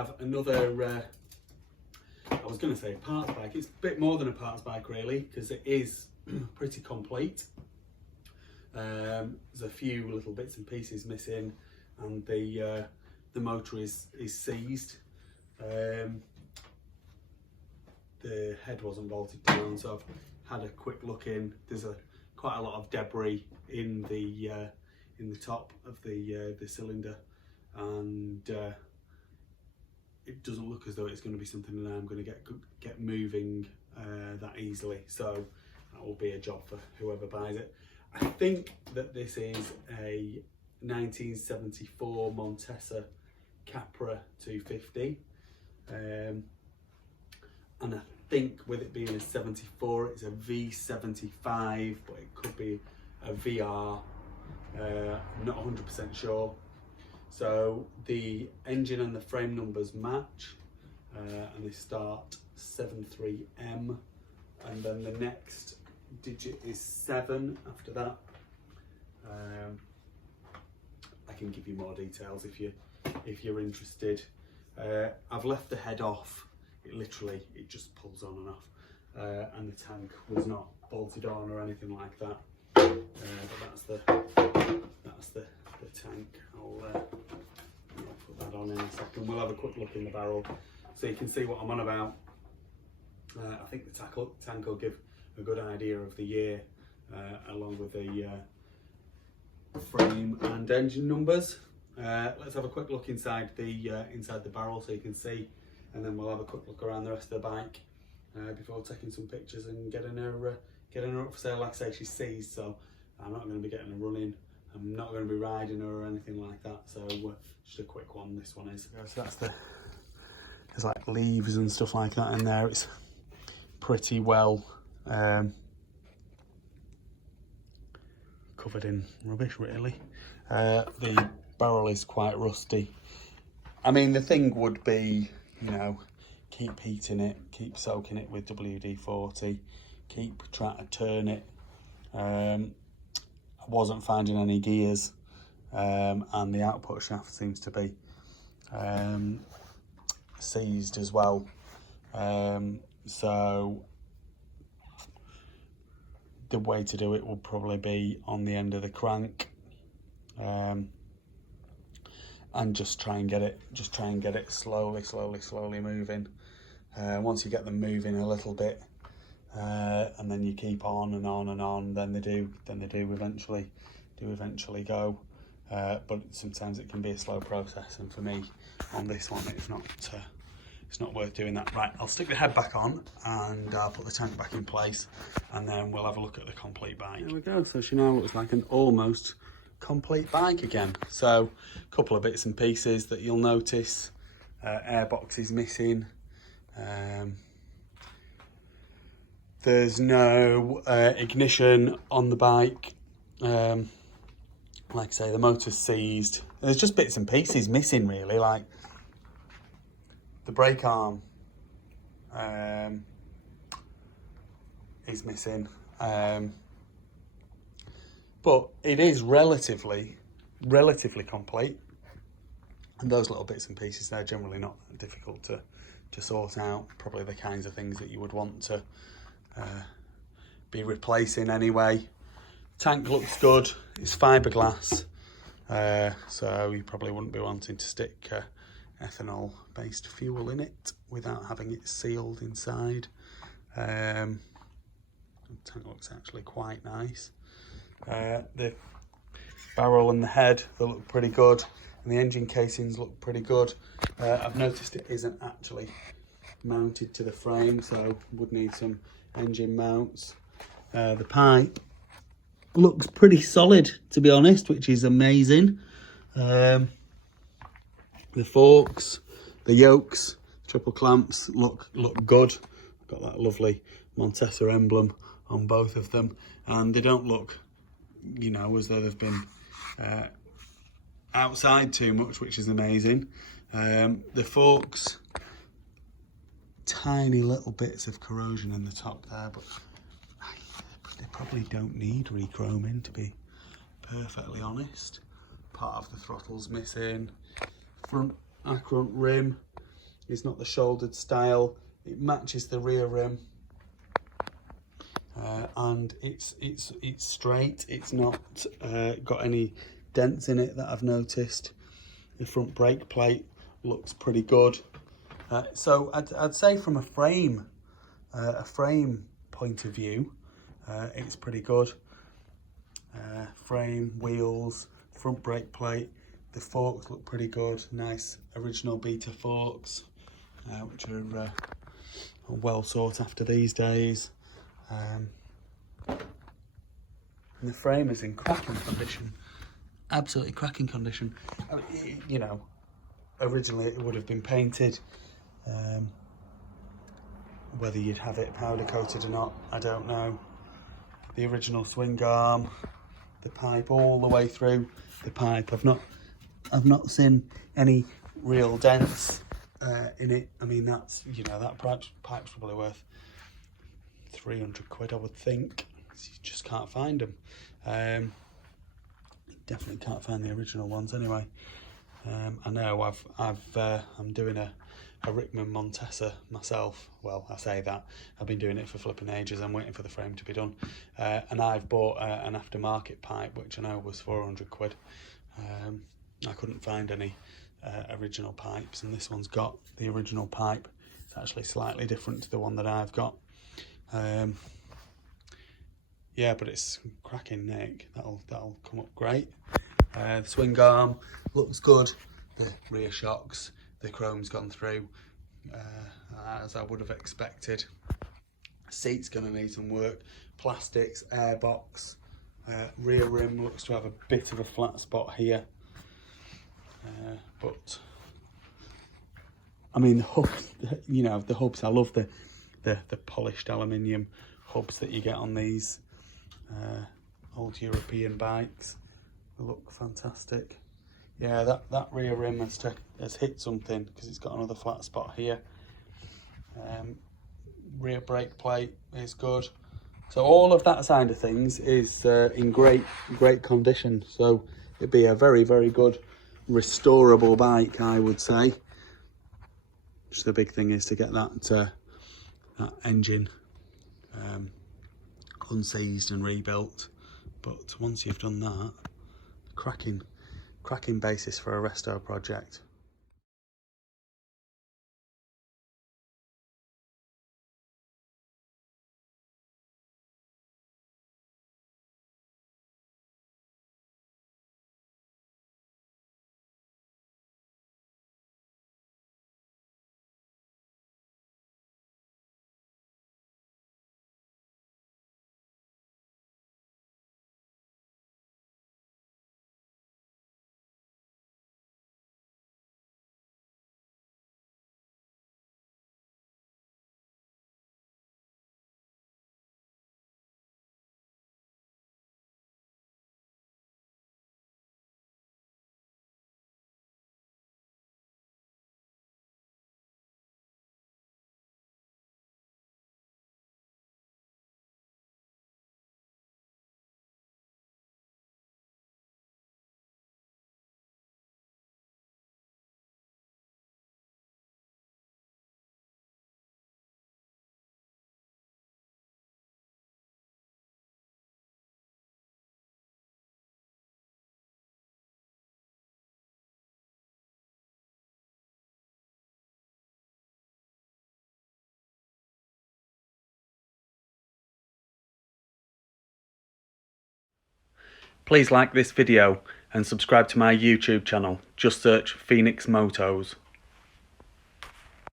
have another, I was going to say parts bike. It's a bit more than a parts bike really, because it is pretty complete. There's a few little bits and pieces missing, and the motor is seized. The head wasn't bolted down, so I've had a quick look in. There's quite a lot of debris in the top of the cylinder, and it doesn't look as though it's going to be something that I'm going to get moving that easily. So that will be a job for whoever buys it. I think that this is a 1974 Montesa Cappra 250, and I think with it being a 74, it's a V75, but it could be a VR. I'm not 100% sure. So the engine and the frame numbers match, and they start 73M, and then the next digit is 7 after that. I can give you more details if you're interested. I've left the head off. It just pulls on and off, and the tank was not bolted on or anything like that. But that's the tank. I'll put that on in a second. We'll have a quick look in the barrel so you can see what I'm on about. I think the tank will give a good idea of the year, along with the frame and engine numbers. Let's have a quick look inside the barrel so you can see, and then we'll have a quick look around the rest of the bike before taking some pictures and getting her up for sale. Like I say, she's seized, so I'm not going to be getting her running. I'm not going to be riding her or anything like that. So just a quick one. This one is. So there's like leaves and stuff like that in there. It's pretty well covered in rubbish, really. The barrel is quite rusty. I mean, the thing would be, keep heating it, keep soaking it with WD-40, keep trying to turn it. I wasn't finding any gears, and the output shaft seems to be seized as well. So the way to do it will probably be on the end of the crank, and just try and get it slowly moving. Once you get them moving a little bit, and then you keep on and on and on, then they do eventually go. But sometimes it can be a slow process, and for me on this one it's not worth doing that. Right, I'll stick the head back on and I'll put the tank back in place, and then we'll have a look at the complete bike. There we go. So she now looks like an almost complete bike again. So a couple of bits and pieces that you'll notice. Airbox is missing. There's no ignition on the bike. Like I say, the motor's seized. There's just bits and pieces missing, really, like the brake arm is missing. But it is relatively complete, and those little bits and pieces, they're generally not difficult to sort out. Probably the kinds of things that you would want to be replacing anyway. Tank looks good. It's fiberglass, so you probably wouldn't be wanting to stick ethanol based fuel in it without having it sealed inside. The tank looks actually quite nice. The barrel and the head, they look pretty good, and the engine casings look pretty good. I've noticed it isn't actually mounted to the frame, so would need some engine mounts. The pipe looks pretty solid, to be honest, which is amazing. The forks, the yokes, triple clamps look good. Got that lovely Montesa emblem on both of them, and they don't look, as though they've been outside too much, which is amazing. The forks, tiny little bits of corrosion in the top there, but they probably don't need re-chroming, to be perfectly honest. Part of the throttle's missing. Front rim It's not the shouldered style. It matches the rear rim, and it's straight. It's not got any dents in it that I've noticed. The front brake plate looks pretty good. So I'd say from a frame point of view, it's pretty good. Frame, wheels, front brake plate. The forks look pretty good. Nice original Beta forks, which are well sought after these days. And the frame is in cracking condition, absolutely cracking condition. I mean, you know, originally it would have been painted. Whether you'd have it powder coated or not, I don't know. The original swing arm, the pipe all the way through the pipe. I've not seen any real dents in it. I mean, that's, you know, that pipe's probably worth 300 quid, I would think. You just can't find them. Definitely can't find the original ones anyway. I know I'm doing a Rickman Montesa myself. Well, I say that, I've been doing it for flipping ages. I'm waiting for the frame to be done, and I've bought an aftermarket pipe, which I know was 400 quid. I couldn't find any original pipes, and this one's got the original pipe. It's actually slightly different to the one that I've got. Yeah, but it's cracking nick. That'll come up great. The swing arm looks good. The rear shocks, the chrome's gone through as I would have expected. Seat's going to need some work. Plastics, airbox. Rear rim looks to have a bit of a flat spot here. But I mean, the hubs, you know, the hubs, I love the polished aluminium hubs that you get on these old European bikes. They look fantastic. Yeah, that rear rim has hit something, because it's got another flat spot here. Rear brake plate is good. So all of that side of things is in great condition. So it'd be a very, very good restorable bike, I would say. Just the big thing is to get that engine unseized and rebuilt. But once you've done that, cracking basis for a resto project. Please like this video and subscribe to my YouTube channel. Just search Phoenix Motos.